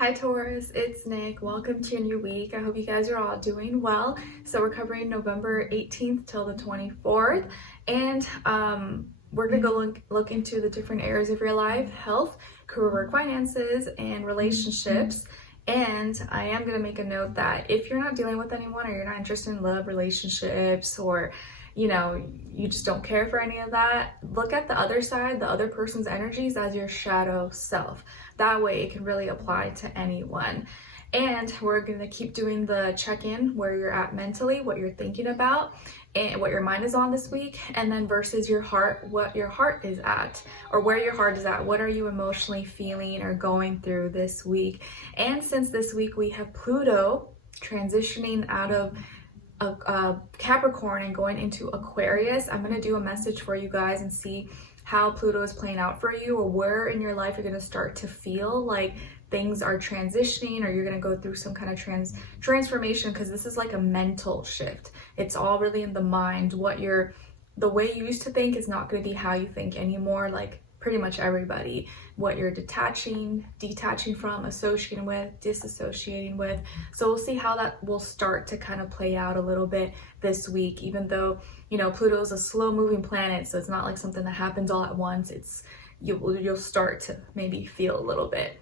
Hi Taurus, it's Nick. Welcome to your new week. I hope you guys are all doing well. So we're covering November 18th till the 24th, and we're gonna go look into the different areas of your life: health, career, work, finances, and relationships. And I am gonna make a note that if you're not dealing with anyone, or you're not interested in love, relationships, or you just don't care for any of that, look at the other side, the other person's energies, as your shadow self. That way it can really apply to anyone. And we're going to keep doing the check-in, where you're at mentally, what you're thinking about, and what your mind is on this week, and then versus your heart, what your heart is at, or where your heart is at. What are you emotionally feeling or going through this week? And since this week we have Pluto transitioning out of Capricorn and going into Aquarius, I'm going to do a message for you guys and see how Pluto is playing out for you, or where in your life you're going to start to feel like things are transitioning, or you're going to go through some kind of transformation, because this is like a mental shift. It's all really in the mind. The way you used to think is not going to be how you think anymore, like pretty much everybody. What you're detaching from, associating with, disassociating with. So we'll see how that will start to kind of play out a little bit this week, even though, Pluto is a slow moving planet, so it's not like something that happens all at once. You'll start to maybe feel a little bit.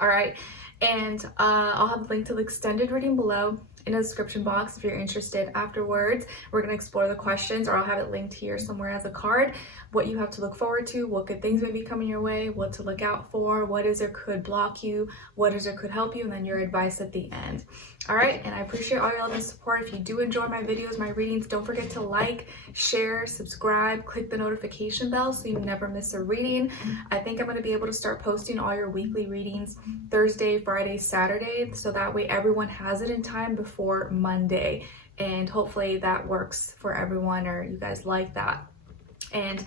All right, and I'll have a link to the extended reading below in the description box if you're interested. Afterwards, we're going to explore the questions, or I'll have it linked here somewhere as a card, what you have to look forward to, what good things may be coming your way, what to look out for, what is or could block you, what is or could help you, and then your advice at the end. All right, and I appreciate all your love and support. If you do enjoy my videos, my readings, don't forget to like, share, subscribe, click the notification bell so you never miss a reading. I think I'm going to be able to start posting all your weekly readings Thursday, Friday, Saturday, so that way everyone has it in time before Monday, and hopefully that works for everyone, or you guys like that. And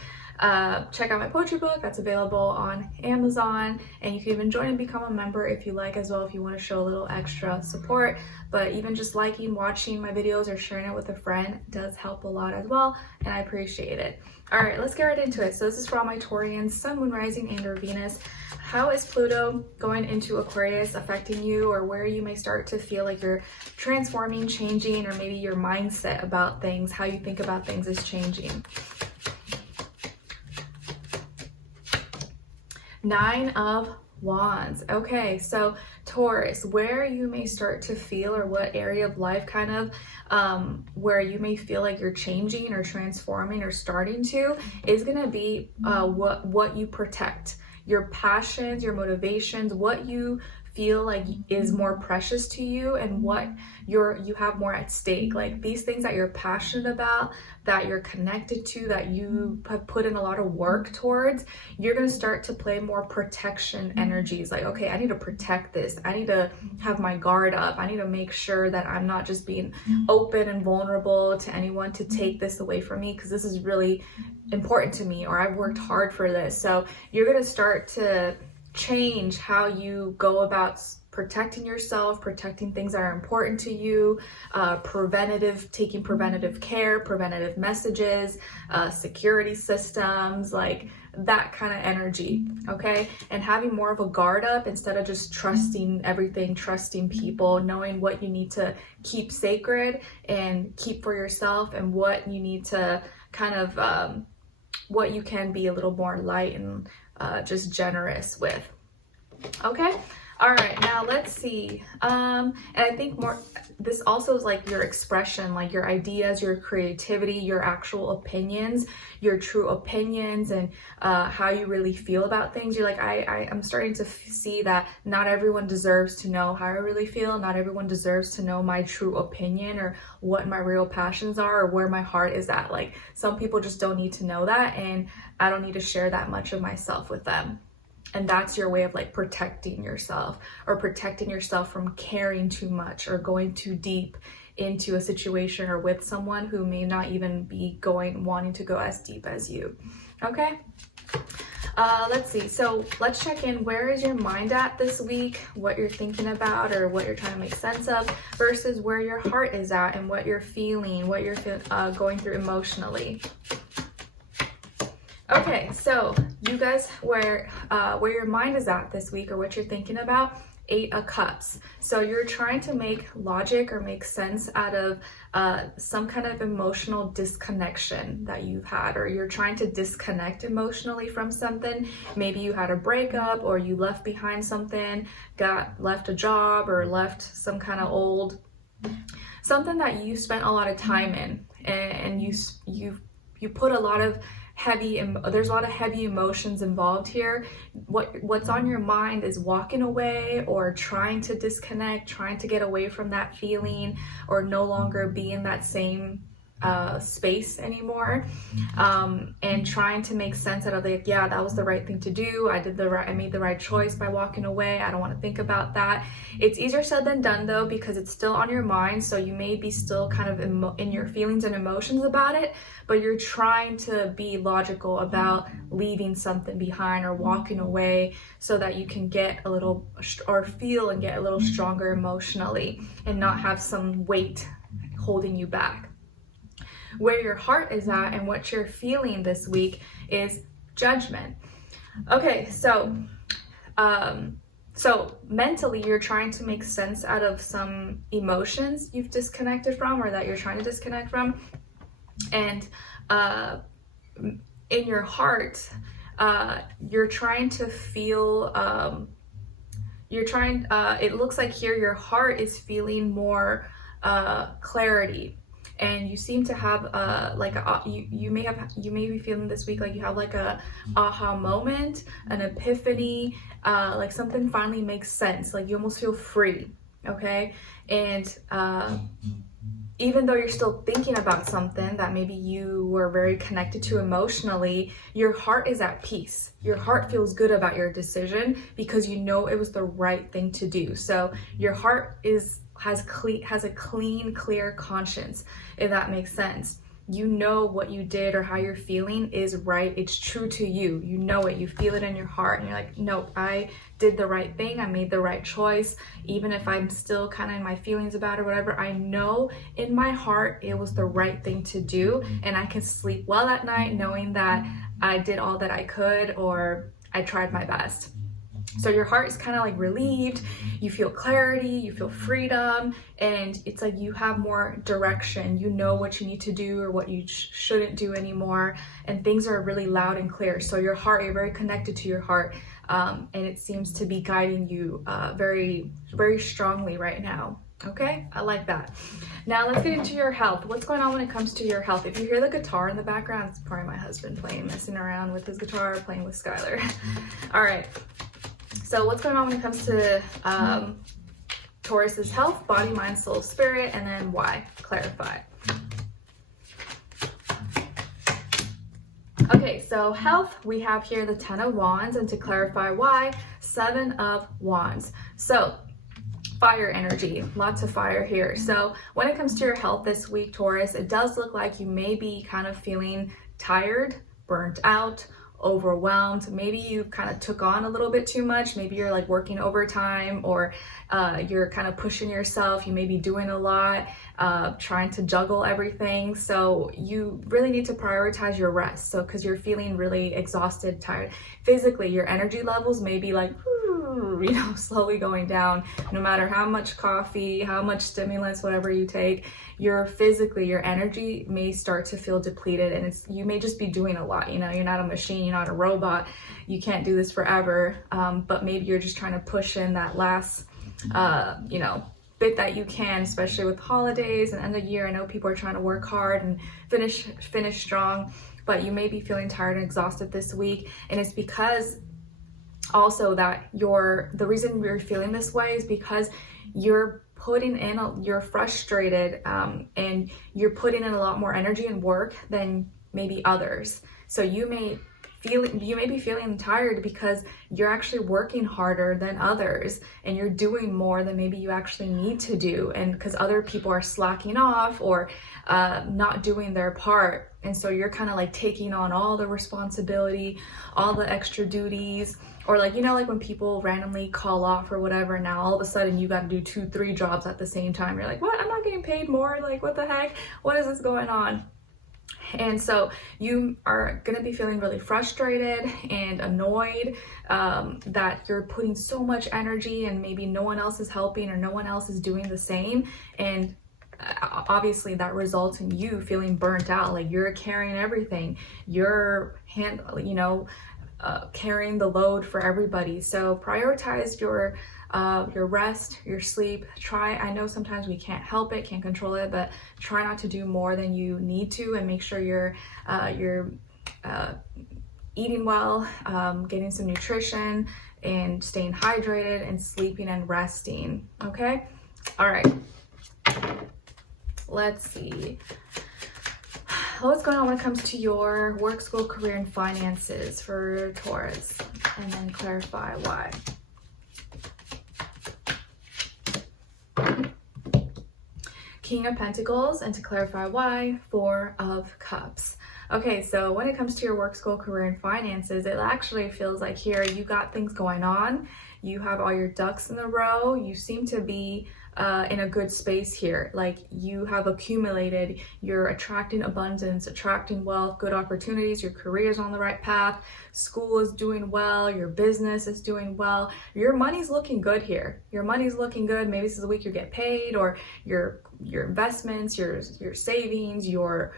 check out my poetry book that's available on Amazon, and you can even join and become a member if you like as well, if you want to show a little extra support. But even just liking, watching my videos, or sharing it with a friend does help a lot as well, and I appreciate it. All right, let's get right into it. So this is for all my Taurians, Sun, Moon, Rising, and or Venus. How is Pluto going into Aquarius affecting you, or where you may start to feel like you're transforming, changing, or maybe your mindset about things, how you think about things is changing? Nine of Wands. Okay, so Taurus, where you may start to feel, or what area of life kind of where you may feel like you're changing or transforming or starting to, is going to be what you protect, your passions, your motivations, what you feel like is more precious to you, and what you have more at stake. Like these things that you're passionate about, that you're connected to, that you have put in a lot of work towards, you're going to start to play more protection energies. Like, okay, I need to protect this. I need to have my guard up. I need to make sure that I'm not just being open and vulnerable to anyone to take this away from me, because this is really important to me, or I've worked hard for this. So you're going to start to change how you go about protecting yourself, protecting things that are important to you, taking preventative care, preventative messages, security systems, like that kind of energy, okay? And having more of a guard up instead of just trusting everything, trusting people, knowing what you need to keep sacred and keep for yourself, and what you need to kind of, what you can be a little more light and just generous with. Okay, all right, now let's see. And I think this also is like your expression, like your ideas, your creativity, your actual opinions, your true opinions, and how you really feel about things. You're like, I'm starting to see that not everyone deserves to know how I really feel. Not everyone deserves to know my true opinion, or what my real passions are, or where my heart is at. Like some people just don't need to know that, and I don't need to share that much of myself with them. And that's your way of like protecting yourself, or protecting yourself from caring too much, or going too deep into a situation, or with someone who may not even be wanting to go as deep as you. Okay, let's see. So let's check in. Where is your mind at this week? What you're thinking about, or what you're trying to make sense of, versus where your heart is at, and what you're feeling, what you're going through emotionally. Okay, so you guys, where your mind is at this week, or what you're thinking about, 8 of Cups. So you're trying to make logic or make sense out of some kind of emotional disconnection that you've had, or you're trying to disconnect emotionally from something. Maybe you had a breakup, or you left behind something, left a job, or left some kind of old, something that you spent a lot of time in, and you put a lot of there's a lot of heavy emotions involved here. What's on your mind is walking away, or trying to disconnect, trying to get away from that feeling, or no longer be in that same space anymore, and trying to make sense out of like, yeah, that was the right thing to do. I made the right choice by walking away. I don't want to think about that. It's easier said than done though, because it's still on your mind. So you may be still kind of in your feelings and emotions about it, but you're trying to be logical about leaving something behind or walking away, so that you can get a little, or feel and get a little stronger emotionally, and not have some weight holding you back. Where your heart is at and what you're feeling this week is Judgment. Okay, so mentally you're trying to make sense out of some emotions you've disconnected from, or that you're trying to disconnect from. And in your heart, you're trying to feel, it looks like here your heart is feeling more clarity. And you seem to have you may be feeling this week like you have like a aha moment, an epiphany, like something finally makes sense, like you almost feel free. Okay, and even though you're still thinking about something that maybe you were very connected to emotionally, your heart is at peace. Your heart feels good about your decision, because you know it was the right thing to do. So your heart has a clean, clear conscience, if that makes sense. You know what you did or how you're feeling is right. It's true to you. You know it. You feel it in your heart, and you're like, no, I did the right thing. I made the right choice. Even if I'm still kind of in my feelings about it or whatever, I know in my heart it was the right thing to do, and I can sleep well at night knowing that I did all that I could, or I tried my best. So your heart is kind of like relieved, you feel clarity, you feel freedom, and it's like you have more direction. You know what you need to do or what you shouldn't do anymore, and things are really loud and clear. So your heart, you're very connected to your heart, and it seems to be guiding you very, very strongly right now. Okay, I like that. Now let's get into your health. What's going on when it comes to your health? If you hear the guitar in the background, it's probably my husband messing around with his guitar, playing with Skylar. All right. So what's going on when it comes to Taurus's health, body, mind, soul, spirit, and then why? Clarify. Okay, so health, we have here the 10 of Wands, and to clarify why, 7 of Wands. So fire energy, lots of fire here. So when it comes to your health this week, Taurus, it does look like you may be kind of feeling tired, burnt out, overwhelmed. Maybe you kind of took on a little bit too much. Maybe you're like working overtime, or you're kind of pushing yourself. You may be doing a lot, trying to juggle everything. So you really need to prioritize your rest. So because you're feeling really exhausted, tired physically, your energy levels may be like, slowly going down. No matter how much coffee, how much stimulants, whatever you take, your energy may start to feel depleted, and you may just be doing a lot. You're not a machine, you're not a robot, you can't do this forever, but maybe you're just trying to push in that last bit that you can, especially with holidays and end of year. I know people are trying to work hard and finish strong, but you may be feeling tired and exhausted this week, and it's because also that the reason you're feeling this way is because you're frustrated, and you're putting in a lot more energy and work than maybe others. So you may be feeling tired because you're actually working harder than others, and you're doing more than maybe you actually need to do, and because other people are slacking off or not doing their part. And so you're kind of like taking on all the responsibility, all the extra duties, or like when people randomly call off or whatever, now all of a sudden you got to do 2-3 jobs at the same time. You're like, what? I'm not getting paid more? Like, what the heck? What is this going on? And so you are going to be feeling really frustrated and annoyed that you're putting so much energy and maybe no one else is helping or no one else is doing the same. And obviously that results in you feeling burnt out, like you're carrying everything, you're carrying the load for everybody. So prioritize your rest, your sleep. I know sometimes we can't help it, can't control it, but try not to do more than you need to, and make sure you're eating well, getting some nutrition, and staying hydrated, and sleeping and resting. Okay? All right. Let's see. What's going on when it comes to your work, school, career, and finances for Taurus? And then clarify why. King of Pentacles, and to clarify why, Four of Cups. Okay, so when it comes to your work, school, career, and finances, it actually feels like here you got things going on. You have all your ducks in a row. You seem to be in a good space here. Like you have accumulated, you're attracting abundance, attracting wealth, good opportunities, your career is on the right path, school is doing well, your business is doing well, your money's looking good here. Your money's looking good. Maybe this is the week you get paid, or your investments, your savings, your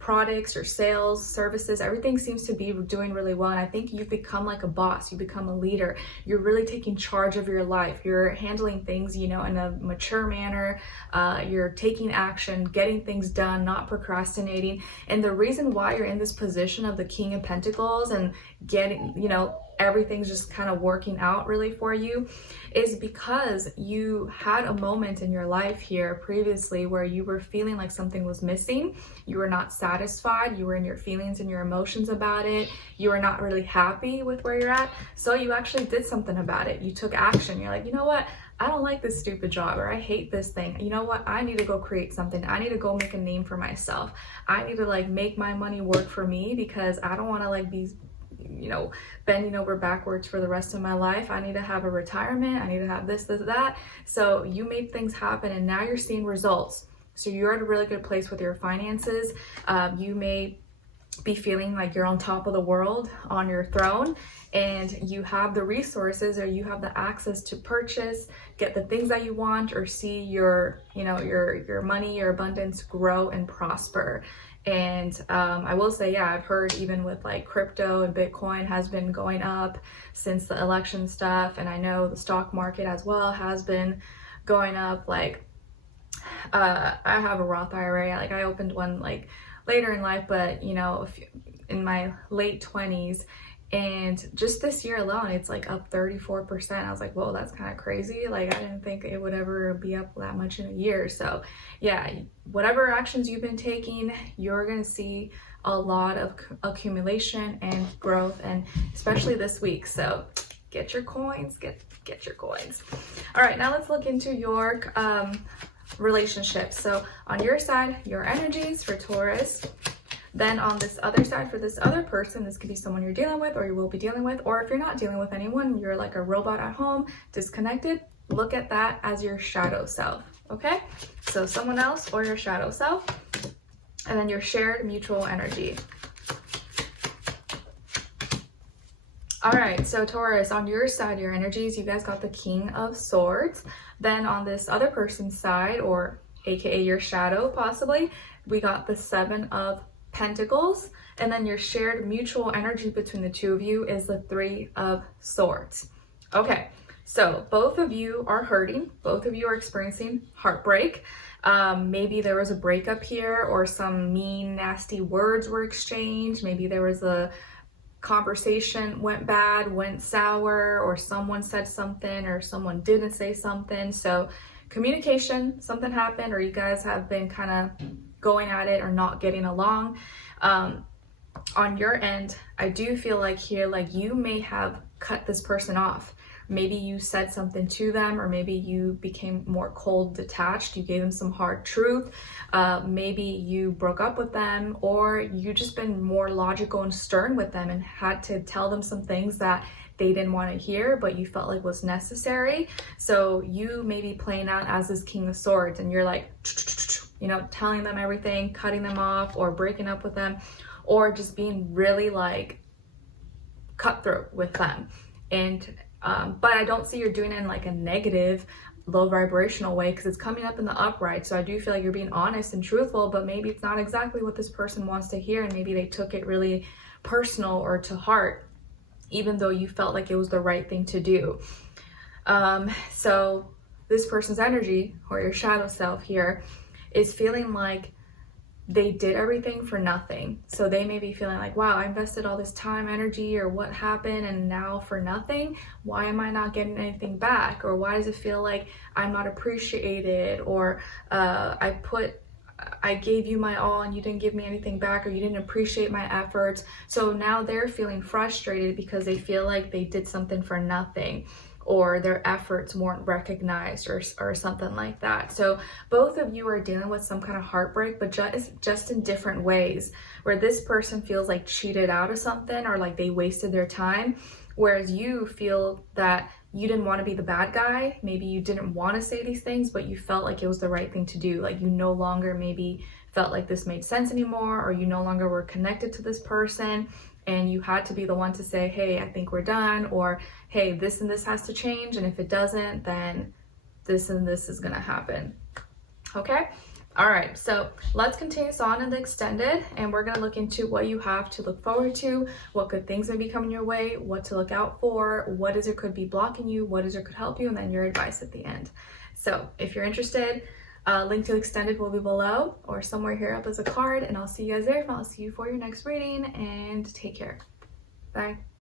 products, your sales, services, everything seems to be doing really well. And I think you've become like a boss, you become a leader. You're really taking charge of your life. You're handling things, in a mature manner. You're taking action, getting things done, not procrastinating. And the reason why you're in this position of the King of Pentacles and getting, everything's just kind of working out really for you is because you had a moment in your life here previously where you were feeling like something was missing. You were not satisfied. You were in your feelings and your emotions about it. You were not really happy with where you're at. So you actually did something about it. You took action. You're like, you know what? I don't like this stupid job, or I hate this thing. You know what? I need to go create something. I need to go make a name for myself. I need to make my money work for me, because I don't want to be bending over backwards for the rest of my life. I need to have a retirement. I need to have this, that. So you made things happen, and now you're seeing results. So you're at a really good place with your finances. You may be feeling like you're on top of the world, on your throne, and you have the resources, or you have the access to purchase, get the things that you want, or see your money, your abundance grow and prosper. And I will say, yeah, I've heard even with crypto and Bitcoin has been going up since the election stuff. And I know the stock market as well has been going up. I have a Roth IRA. I opened one later in life, but in my late 20s. And just this year alone, it's up 34%. I was like, whoa, that's kind of crazy. I didn't think it would ever be up that much in a year. So yeah, whatever actions you've been taking, you're going to see a lot of accumulation and growth, and especially this week. So get your coins, get your coins. All right, now let's look into your relationships. So on your side, your energies for Taurus. Then on this other side, for this other person, this could be someone you're dealing with, or you will be dealing with, or if you're not dealing with anyone, you're like a robot at home, disconnected, look at that as your shadow self, okay? So someone else or your shadow self, and then your shared mutual energy. All right, so Taurus, on your side, your energies, you guys got the King of Swords. Then on this other person's side, or AKA your shadow possibly, we got the Seven of Pentacles, and then your shared mutual energy between the two of you is the Three of Swords. Okay, so both of you are hurting, both of you are experiencing heartbreak. Maybe there was a breakup here, or some mean, nasty words were exchanged. Maybe there was a conversation went bad, went sour, or someone said something, or someone didn't say something. So communication, something happened, or you guys have been kind of going at it or not getting along. On your end, I do feel like here, you may have cut this person off. Maybe you said something to them, or maybe you became more cold, detached. You gave them some hard truth. Maybe you broke up with them, or you just been more logical and stern with them and had to tell them some things that they didn't want to hear, but you felt like was necessary. So you may be playing out as this King of Swords, and you're like, you know, telling them everything, cutting them off, or breaking up with them, or just being really like cutthroat with them. And but I don't see you're doing it in like a negative, low vibrational way, because it's coming up in the upright. So I do feel like you're being honest and truthful, but maybe it's not exactly what this person wants to hear, and maybe they took it really personal or to heart, even though you felt like it was the right thing to do. So this person's energy, or your shadow self here, is feeling like they did everything for nothing. So they may be feeling like, wow, I invested all this time, energy, or what happened, and now for nothing? Why am I not getting anything back? Or why does it feel like I'm not appreciated? Or I gave you my all and you didn't give me anything back, or you didn't appreciate my efforts. So now they're feeling frustrated because they feel like they did something for nothing, or their efforts weren't recognized, or something like that. So both of you are dealing with some kind of heartbreak, but just in different ways, where this person feels like cheated out of something, or like they wasted their time, whereas you feel that you didn't want to be the bad guy. Maybe you didn't want to say these things, but you felt like it was the right thing to do. Like you no longer maybe felt like this made sense anymore, or you no longer were connected to this person, and you had to be the one to say, hey, I think we're done, or hey, this and this has to change, and if it doesn't, then this and this is gonna happen. Okay? All right, so let's continue this on in the extended, and we're gonna look into what you have to look forward to, what good things may be coming your way, what to look out for, what is or could be blocking you, what is or could help you, and then your advice at the end. So if you're interested, link to the extended will be below or somewhere here up as a card, and I'll see you guys there. If not, I'll see you for your next reading, and take care. Bye.